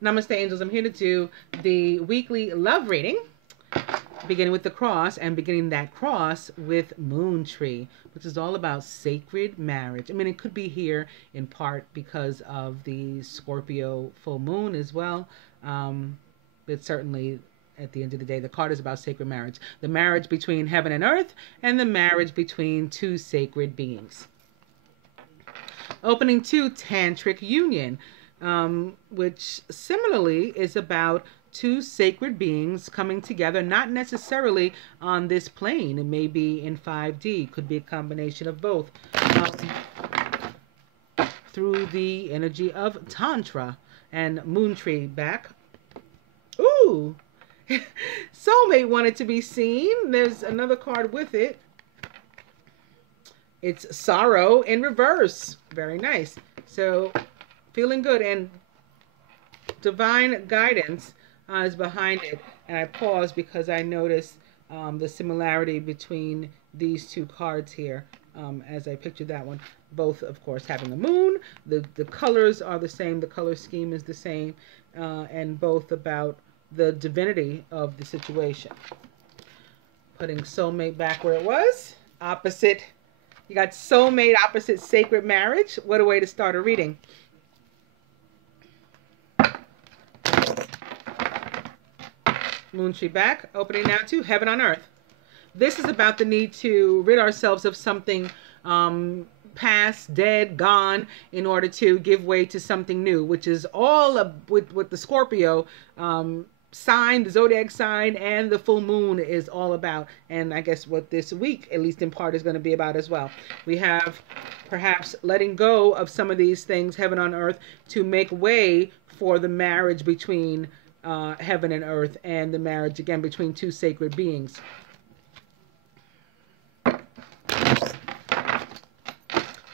Namaste, angels. I'm here to do the weekly love reading, beginning with the cross and beginning that cross with Moon Tree, which is all about sacred marriage. I mean, it could be here in part because of the Scorpio full moon as well, but certainly at the end of the day, the card is about sacred marriage. The marriage between heaven and earth and the marriage between two sacred beings. Opening to Tantric Union, which similarly is about two sacred beings coming together, not necessarily on this plane. It may be in 5D, could be a combination of both, through the energy of Tantra. And Moon Tree back. Ooh! Soulmate wanted to be seen. There's another card with it. It's Sorrow in reverse. Very nice. So, feeling good, and divine guidance is behind it. And I paused because I noticed the similarity between these two cards here as I pictured that one. Both, of course, having a moon. The colors are the same. The color scheme is the same. And both about the divinity of the situation. Putting soulmate back where it was. Opposite. You got soulmate opposite sacred marriage. What a way to start a reading. Moon Tree back. Opening now to Heaven on Earth. This is about the need to rid ourselves of something past, dead, gone, in order to give way to something new, which is all with the Scorpio sign, the zodiac sign, and the full moon is all about. And I guess what this week, at least in part, is going to be about as well. We have perhaps letting go of some of these things, heaven on earth, to make way for the marriage between heaven and earth, and the marriage again between two sacred beings.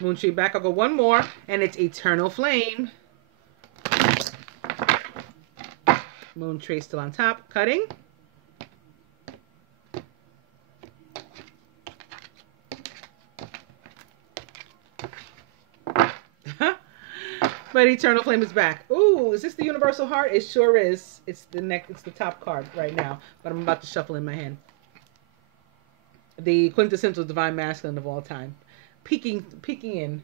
Moon Tree back. I'll go one more, and it's Eternal Flame. Moon Tree still on top. Cutting. But Eternal Flame is back. Ooh, is this the Universal Heart? It sure is. It's the neck. It's the top card right now. But I'm about to shuffle in my hand. The quintessential divine masculine of all time, peeking in.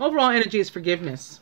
Overall energy is forgiveness.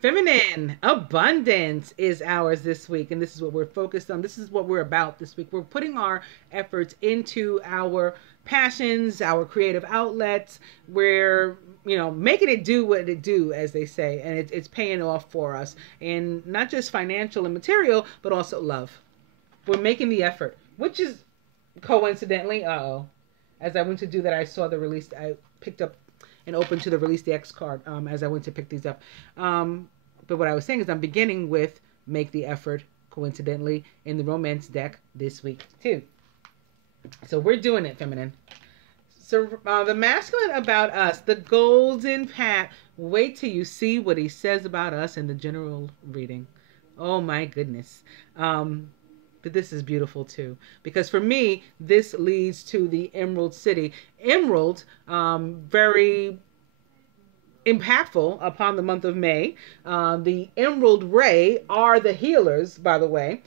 Feminine abundance is ours this week, and this is what we're focused on. This is what we're about this week. We're putting our efforts into our passions, our creative outlets. We're, making it do what it do, as they say, and it's paying off for us. And not just financial and material, but also love. We're making the effort, which is coincidentally, as I went to do that, I saw the release. I picked up and opened to the Release the X card as I went to pick these up. But what I was saying is I'm beginning with make the effort, coincidentally, in the romance deck this week, too. So we're doing it, feminine. So the masculine about us, the golden path. Wait till you see what he says about us in the general reading. Oh, my goodness. But this is beautiful, too. Because for me, this leads to the Emerald City. Emerald, very impactful upon the month of May. The Emerald Ray are the healers, by the way.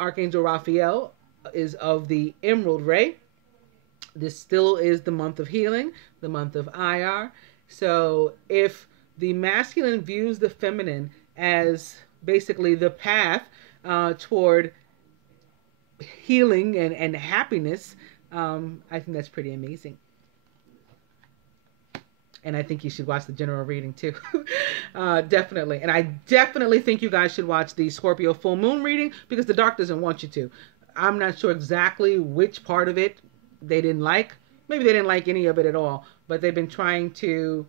Archangel Raphael is of the Emerald Ray. This still is the month of healing, the month of IR. So if the masculine views the feminine as basically the path toward healing and happiness, I think that's pretty amazing. And I think you should watch the general reading too. Definitely. And I definitely think you guys should watch the Scorpio full moon reading because the dark doesn't want you to. I'm not sure exactly which part of it they didn't like. Maybe they didn't like any of it at all. But they've been trying to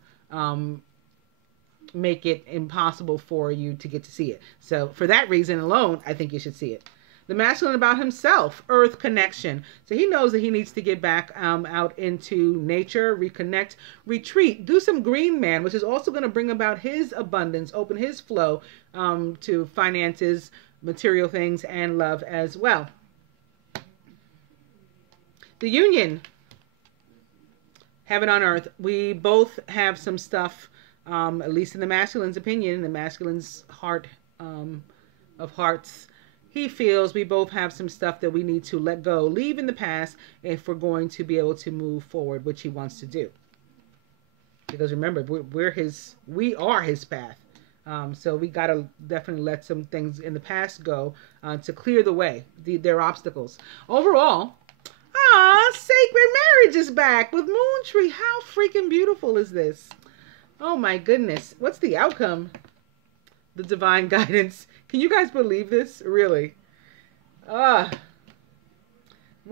make it impossible for you to get to see it. So for that reason alone, I think you should see it. The masculine about himself, earth connection. So he knows that he needs to get back out into nature, reconnect, retreat, do some green man, which is also going to bring about his abundance, open his flow to finances, material things, and love as well. The union, heaven on earth. We both have some stuff, at least in the masculine's opinion, the masculine's heart of hearts. He feels we both have some stuff that we need to let go, leave in the past, if we're going to be able to move forward, which he wants to do. Because remember, we are his path. So we got to definitely let some things in the past go to clear the way, their obstacles. Overall, sacred marriage is back with Moon Tree. How freaking beautiful is this? Oh my goodness. What's the outcome? The divine guidance. Can you guys believe this? Really? What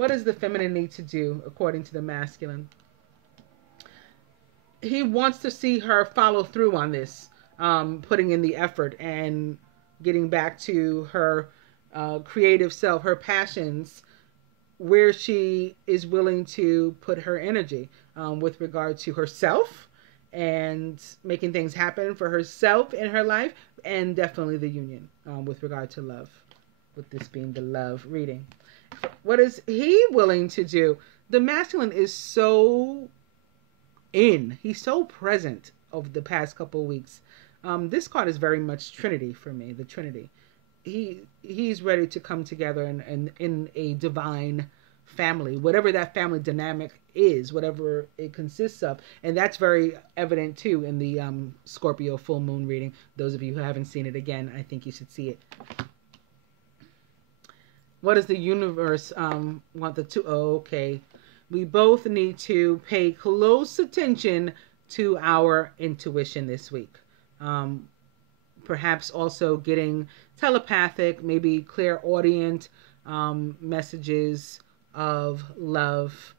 does the feminine need to do according to the masculine? He wants to see her follow through on this, putting in the effort and getting back to her creative self, her passions, where she is willing to put her energy with regard to herself and making things happen for herself in her life, and definitely the union with regard to love, with this being the love reading. What is he willing to do? The masculine is so he's so present over the past couple of weeks. This card is very much Trinity for me, the Trinity. He's ready to come together in a divine family, whatever that family dynamic is, whatever it consists of. And that's very evident too in the Scorpio full moon reading. Those of you who haven't seen it, again, I think you should see it. What does the universe want the two? Oh, okay. We both need to pay close attention to our intuition this week. Perhaps also getting telepathic, maybe clairaudient messages of love,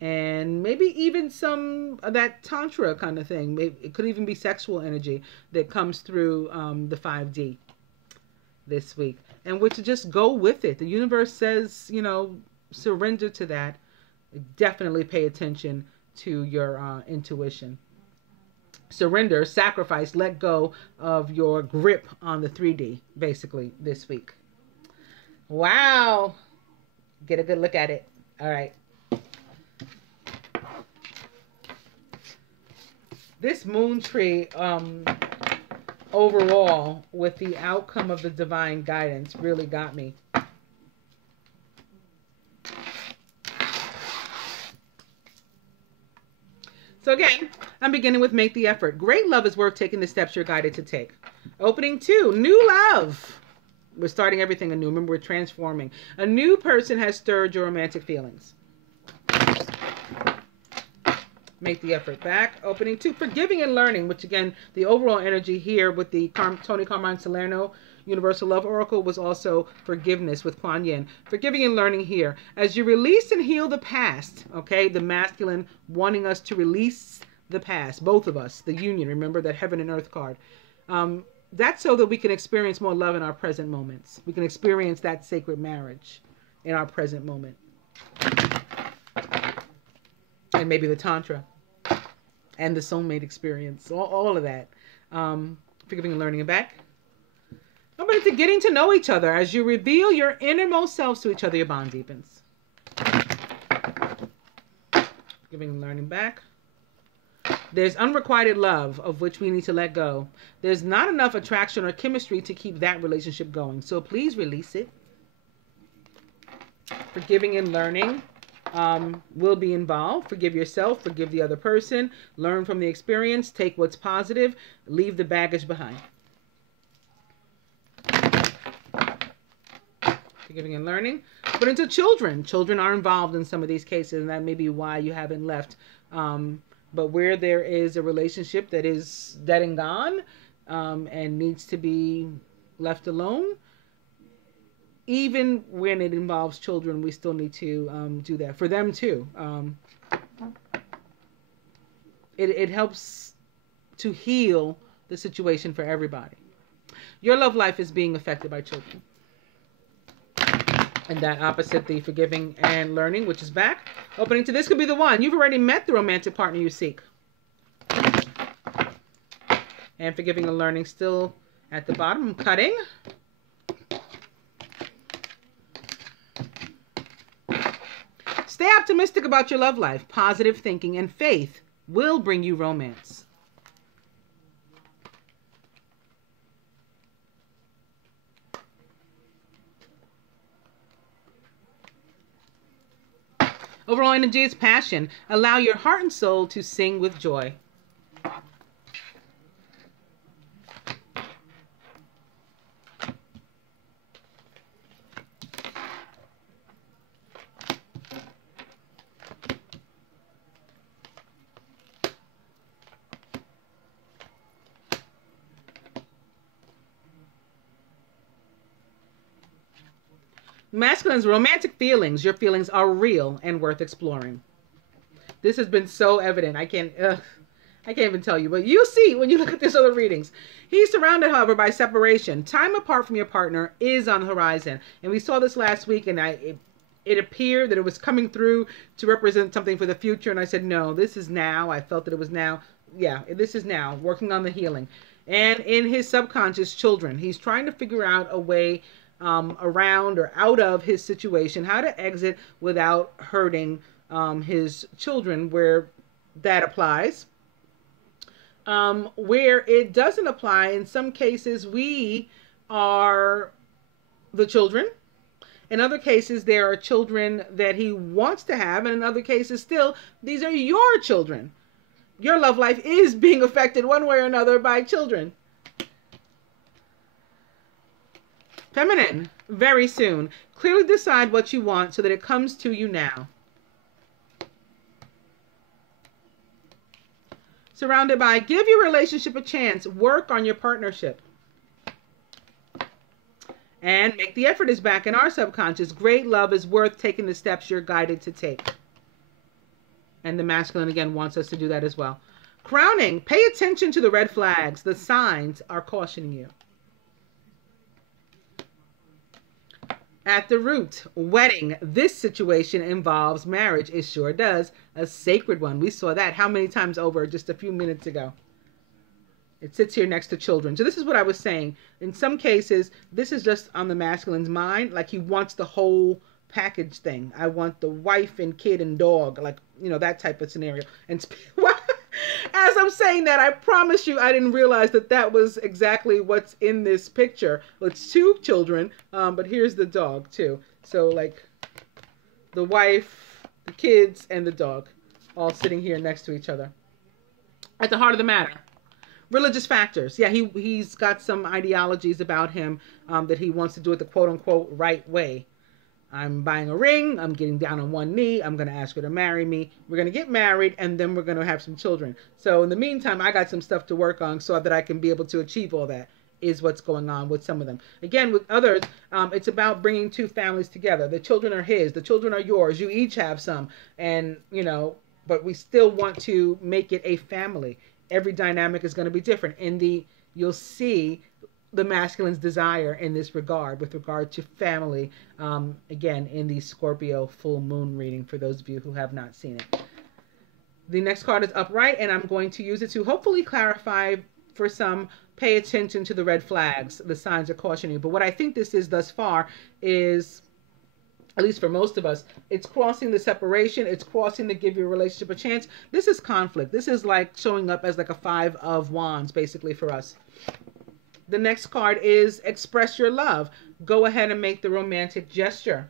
and maybe even some of that tantra kind of thing. Maybe it could even be sexual energy that comes through the 5D this week, and which to just go with it. The universe says, you know, surrender to that. Definitely pay attention to your intuition. Surrender, sacrifice, let go of your grip on the 3D, basically, this week. Wow. Get a good look at it. All right. This moon tree, overall, with the outcome of the divine guidance, really got me. So again, I'm beginning with make the effort. Great love is worth taking the steps you're guided to take. Opening 2, new love. We're starting everything anew. Remember, we're transforming. A new person has stirred your romantic feelings. Make the effort back. Opening 2, forgiving and learning, which again, the overall energy here with the Tony Carmine Salerno Universal Love Oracle was also forgiveness with Kuan Yin. Forgiving and learning here. As you release and heal the past, okay, the masculine wanting us to release the past, both of us, the union, remember that heaven and earth card. That's so that we can experience more love in our present moments. We can experience that sacred marriage in our present moment. And maybe the Tantra and the soulmate experience, all of that. Forgiving and learning it back. But it's getting to know each other. As you reveal your innermost selves to each other, your bond deepens. Forgiving and learning back. There's unrequited love of which we need to let go. There's not enough attraction or chemistry to keep that relationship going. So please release it. Forgiving and learning will be involved. Forgive yourself. Forgive the other person. Learn from the experience. Take what's positive. Leave the baggage behind. Forgiving and learning. But into children. Children are involved in some of these cases, and that may be why you haven't left. But where there is a relationship that is dead and gone, and needs to be left alone, even when it involves children, we still need to do that for them too. It helps to heal the situation for everybody. Your love life is being affected by children. And that opposite, the forgiving and learning, which is back. Opening to this could be the one. You've already met the romantic partner you seek. And forgiving and learning still at the bottom. I'm cutting. Stay optimistic about your love life. Positive thinking and faith will bring you romance. Overall energy is passion. Allow your heart and soul to sing with joy. Masculine's romantic feelings. Your feelings are real and worth exploring. This has been so evident. I can't even tell you, but you see when you look at these other readings. He's surrounded, however, by separation. Time apart from your partner is on the horizon. And we saw this last week, and it appeared that it was coming through to represent something for the future. And I said, no, this is now. I felt that it was now. Yeah, this is now. Working on the healing. And in his subconscious, children. He's trying to figure out a way around or out of his situation, how to exit without hurting his children, where that applies. Where it doesn't apply, in some cases, we are the children. In other cases, there are children that he wants to have, and in other cases, still, these are your children. Your love life is being affected one way or another by children. Feminine, very soon. Clearly decide what you want so that it comes to you now. Surrounded by, give your relationship a chance. Work on your partnership. And make the effort is back in our subconscious. Great love is worth taking the steps you're guided to take. And the masculine, again, wants us to do that as well. Crowning, pay attention to the red flags. The signs are cautioning you. At the root, wedding. This situation involves marriage. It sure does. A sacred one. We saw that how many times over just a few minutes ago. It sits here next to children. So this is what I was saying. In some cases, this is just on the masculine's mind. Like he wants the whole package thing. I want the wife and kid and dog. Like, you know, that type of scenario. And as I'm saying that, I promise you I didn't realize that that was exactly what's in this picture. Well, it's two children, but here's the dog too. So like the wife, the kids, and the dog all sitting here next to each other. At the heart of the matter, religious factors. Yeah, he's got some ideologies about him that he wants to do it the quote-unquote right way. I'm buying a ring. I'm getting down on one knee. I'm going to ask her to marry me. We're going to get married, and then we're going to have some children. So in the meantime, I got some stuff to work on so that I can be able to achieve all that, is what's going on with some of them. Again, with others, it's about bringing two families together. The children are his. The children are yours. You each have some. And, you know, but we still want to make it a family. Every dynamic is going to be different. You'll see the masculine's desire in this regard, with regard to family, again, in the Scorpio full moon reading, for those of you who have not seen it. The next card is upright, and I'm going to use it to hopefully clarify for some, pay attention to the red flags. The signs are cautioning you. But what I think this is thus far is, at least for most of us, it's crossing the separation. It's crossing to give your relationship a chance. This is conflict. This is like showing up as like a 5 of Wands, basically, for us. The next card is express your love. Go ahead and make the romantic gesture.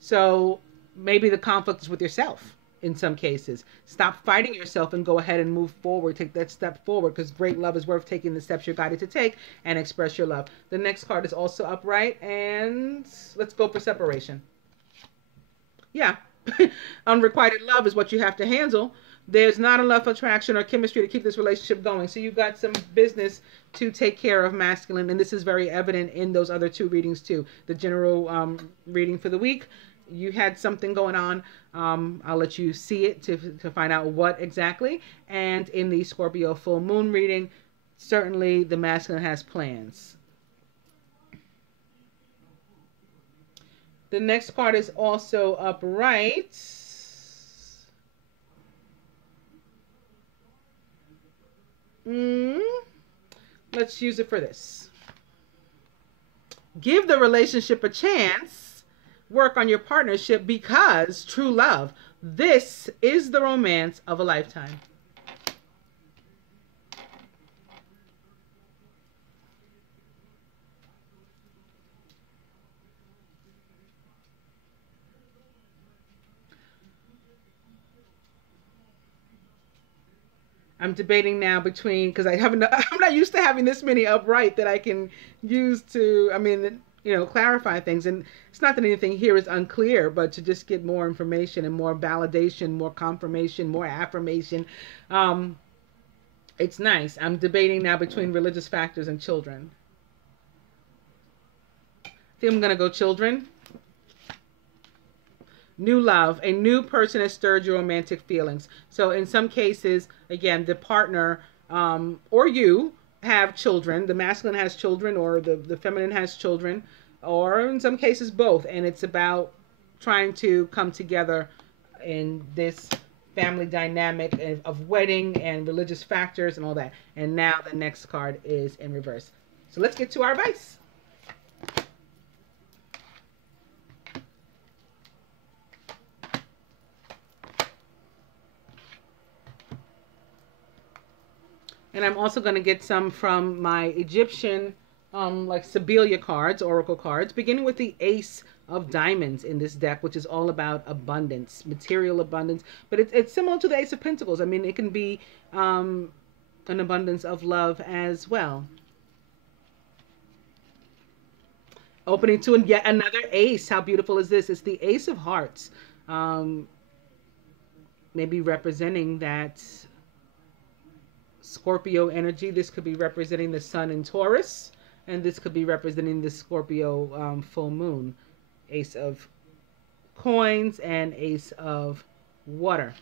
So maybe the conflict is with yourself. in some cases. Stop fighting yourself and go ahead and move forward. Take that step forward, because great love is worth taking the steps you're guided to take, and express your love. The next card is also upright, and let's go for separation. Yeah. Unrequited love is what you have to handle. There's not enough attraction or chemistry to keep this relationship going. So you've got some business to take care of, masculine. And this is very evident in those other two readings too. The general reading for the week, you had something going on. I'll let you see it to find out what exactly. And in the Scorpio full moon reading, certainly the masculine has plans. The next card is also upright. Let's use it for this. Give the relationship a chance. Work on your partnership, because true love, this is the romance of a lifetime. I'm debating now between, because I'm not used to having this many upright that I can use to, clarify things. And it's not that anything here is unclear, but to just get more information and more validation, more confirmation, more affirmation. It's nice. I'm debating now between religious factors and children. I think I'm going to go children. New love. A new person has stirred your romantic feelings. So in some cases, again, the partner or you have children. The masculine has children, or the feminine has children, or in some cases both. And it's about trying to come together in this family dynamic of wedding and religious factors and all that. And now the next card is in reverse. So let's get to our advice. And I'm also going to get some from my Egyptian, like Sibylla cards, oracle cards, beginning with the Ace of Diamonds in this deck, which is all about abundance, material abundance. But it's similar to the Ace of Pentacles. I mean, it can be an abundance of love as well. Opening to yet another ace. How beautiful is this? It's the Ace of Hearts. Maybe representing that Scorpio energy. This could be representing the sun in Taurus, and this could be representing the Scorpio full moon. Ace of Coins and Ace of Water.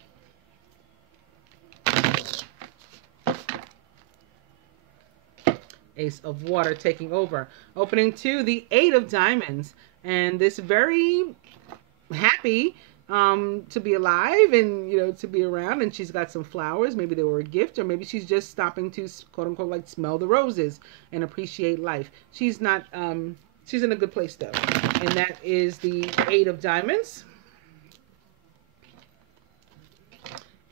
Ace of Water taking over. Opening to the Eight of Diamonds, and this very happy to be alive and, to be around. And she's got some flowers. Maybe they were a gift, or maybe she's just stopping to, quote unquote, like smell the roses and appreciate life. She's not, she's in a good place though. And that is the Eight of Diamonds.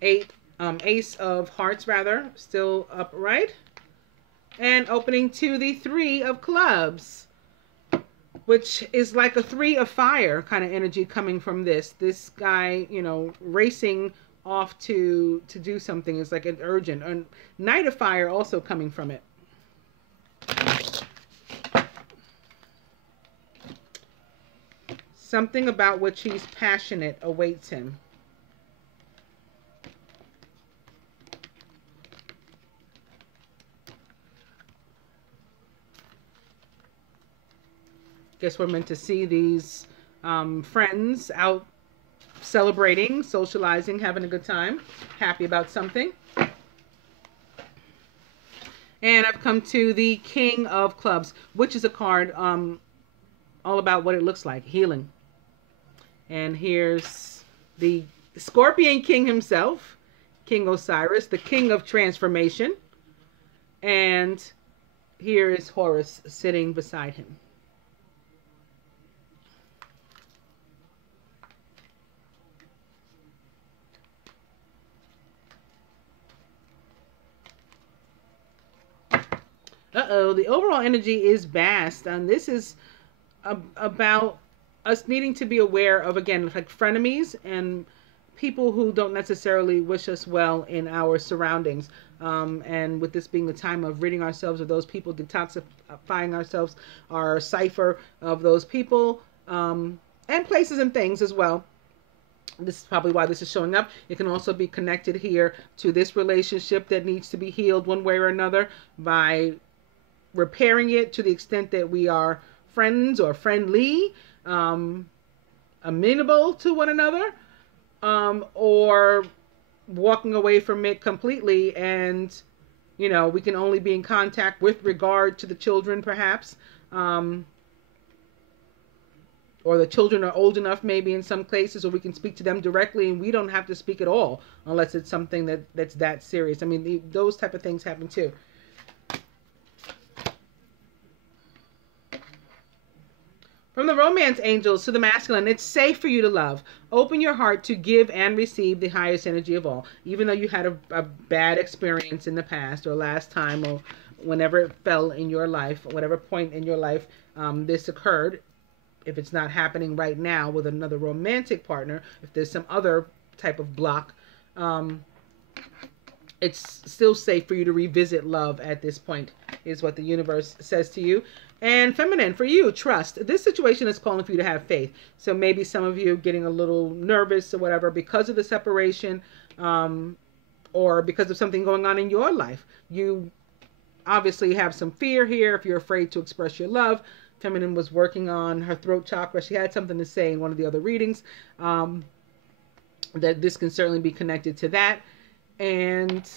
Ace of Hearts, rather, still upright. And opening to the Three of Clubs, which is like a Three of Fire kind of energy coming from this. This guy, racing off to do something is like an urgent. And Knight of Fire also coming from it. Something about which he's passionate awaits him. Guess we're meant to see these friends out celebrating, socializing, having a good time, happy about something. And I've come to the King of Clubs, which is a card all about what it looks like, healing. And here's the Scorpion King himself, King Osiris, the King of Transformation. And here is Horus sitting beside him. Uh-oh, the overall energy is vast, and this is about us needing to be aware of, again, like frenemies and people who don't necessarily wish us well in our surroundings. And with this being the time of ridding ourselves of those people, detoxifying ourselves, our cipher of those people, and places and things as well. This is probably why this is showing up. It can also be connected here to this relationship that needs to be healed one way or another by repairing it to the extent that we are friends or friendly, amenable to one another, or walking away from it completely, and we can only be in contact with regard to the children, perhaps, or the children are old enough maybe in some cases, or we can speak to them directly and we don't have to speak at all unless it's something that's that serious. I mean, those type of things happen too. From the romance angels to the masculine, it's safe for you to love. Open your heart to give and receive the highest energy of all. Even though you had a bad experience in the past or last time or whenever it fell in your life, whatever point in your life this occurred, if it's not happening right now with another romantic partner, if there's some other type of block, it's still safe for you to revisit love at this point, is what the universe says to you. And feminine, for you, trust. This situation is calling for you to have faith. So maybe some of you getting a little nervous or whatever because of the separation, or because of something going on in your life. You obviously have some fear here if you're afraid to express your love. Feminine was working on her throat chakra. She had something to say in one of the other readings, that this can certainly be connected to that. And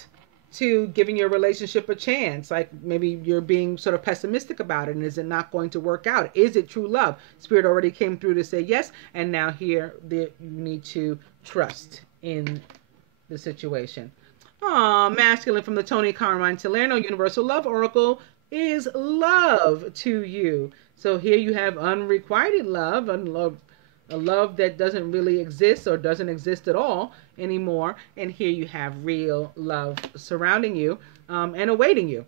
to giving your relationship a chance, like maybe you're being sort of pessimistic about it, and is it not going to work out? Is it true love? Spirit already came through to say yes, and now here you need to trust in the situation. Masculine, from the Tony Carmine Salerno Universal Love Oracle, is love to you. So here you have unrequited love, a love that doesn't really exist or doesn't exist at all anymore. And here you have real love surrounding you and awaiting you.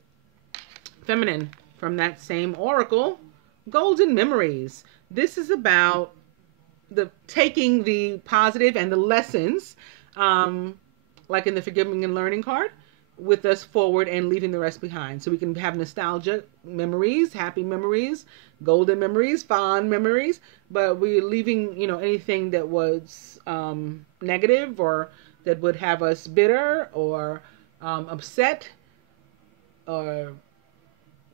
Feminine, from that same oracle, golden memories. This is about taking the positive and the lessons, like in the forgiving and learning card, with us forward and leaving the rest behind. So we can have nostalgia memories, happy memories, golden memories, fond memories, but we're leaving, anything that was negative or that would have us bitter or upset or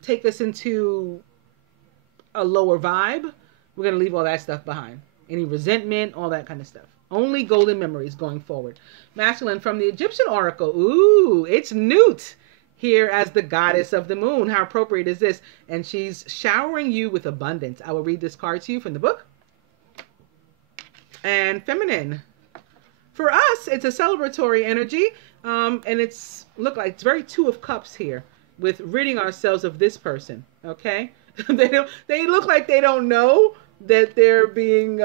take us into a lower vibe. We're going to leave all that stuff behind. Any resentment, all that kind of stuff. Only golden memories going forward. Masculine, from the Egyptian oracle. Ooh, it's Nut here as the goddess of the moon. How appropriate is this? And she's showering you with abundance. I will read this card to you from the book. And feminine, for us, it's a celebratory energy. And it's very Two of Cups here, with ridding ourselves of this person. Okay, they look like they don't know that they're being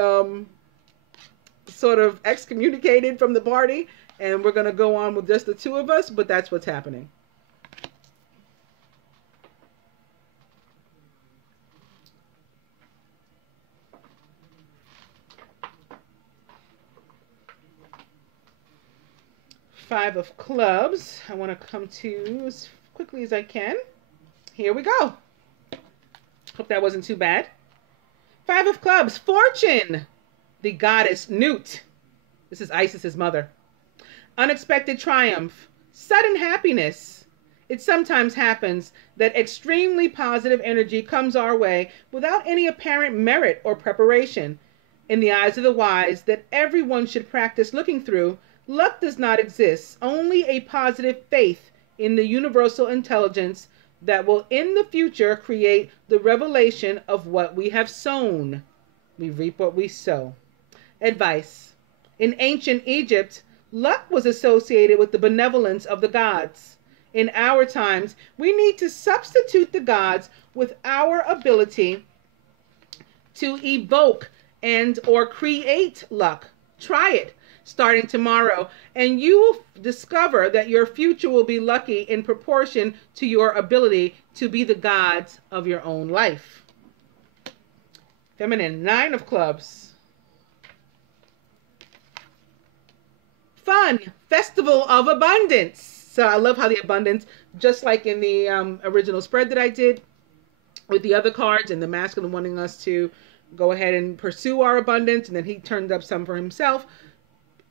sort of excommunicated from the party, and we're going to go on with just the two of us, but that's what's happening. Five of Clubs. I want to come to as quickly as I can. Here we go. Hope that wasn't too bad. Five of Clubs. Fortune. The goddess Nut. This is Isis's mother. Unexpected triumph. Sudden happiness. It sometimes happens that extremely positive energy comes our way without any apparent merit or preparation. In the eyes of the wise that everyone should practice looking through, luck does not exist, only a positive faith in the universal intelligence that will in the future create the revelation of what we have sown. We reap what we sow. Advice. In ancient Egypt, luck was associated with the benevolence of the gods. In our times, we need to substitute the gods with our ability to evoke and or create luck. Try it starting tomorrow, and you will discover that your future will be lucky in proportion to your ability to be the gods of your own life. Feminine, Nine of Clubs. fun festival of abundance. So I love how the abundance, just like in the original spread that I did with the other cards and the masculine wanting us to go ahead and pursue our abundance, and then he turned up some for himself.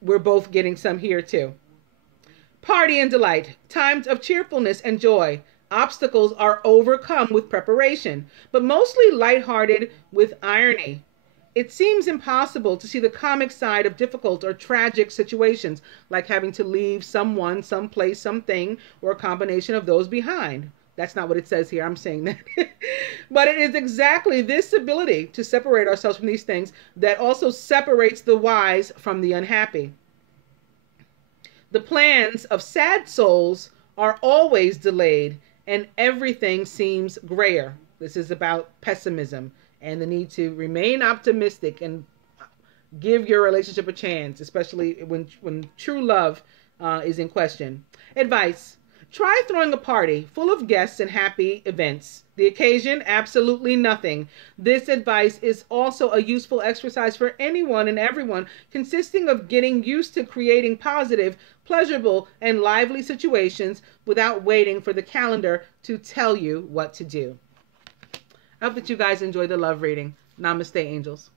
We're both getting some here too. Party and delight, times of cheerfulness and joy. Obstacles are overcome with preparation, but mostly lighthearted with irony. It seems impossible to see the comic side of difficult or tragic situations, like having to leave someone, someplace, something, or a combination of those behind. That's not what it says here. I'm saying that. But it is exactly this ability to separate ourselves from these things that also separates the wise from the unhappy. The plans of sad souls are always delayed, and everything seems grayer. This is about pessimism and the need to remain optimistic and give your relationship a chance, especially when true love is in question. Advice. Try throwing a party full of guests and happy events. The occasion, absolutely nothing. This advice is also a useful exercise for anyone and everyone, consisting of getting used to creating positive, pleasurable, and lively situations without waiting for the calendar to tell you what to do. I hope that you guys enjoyed the love reading. Namaste, angels.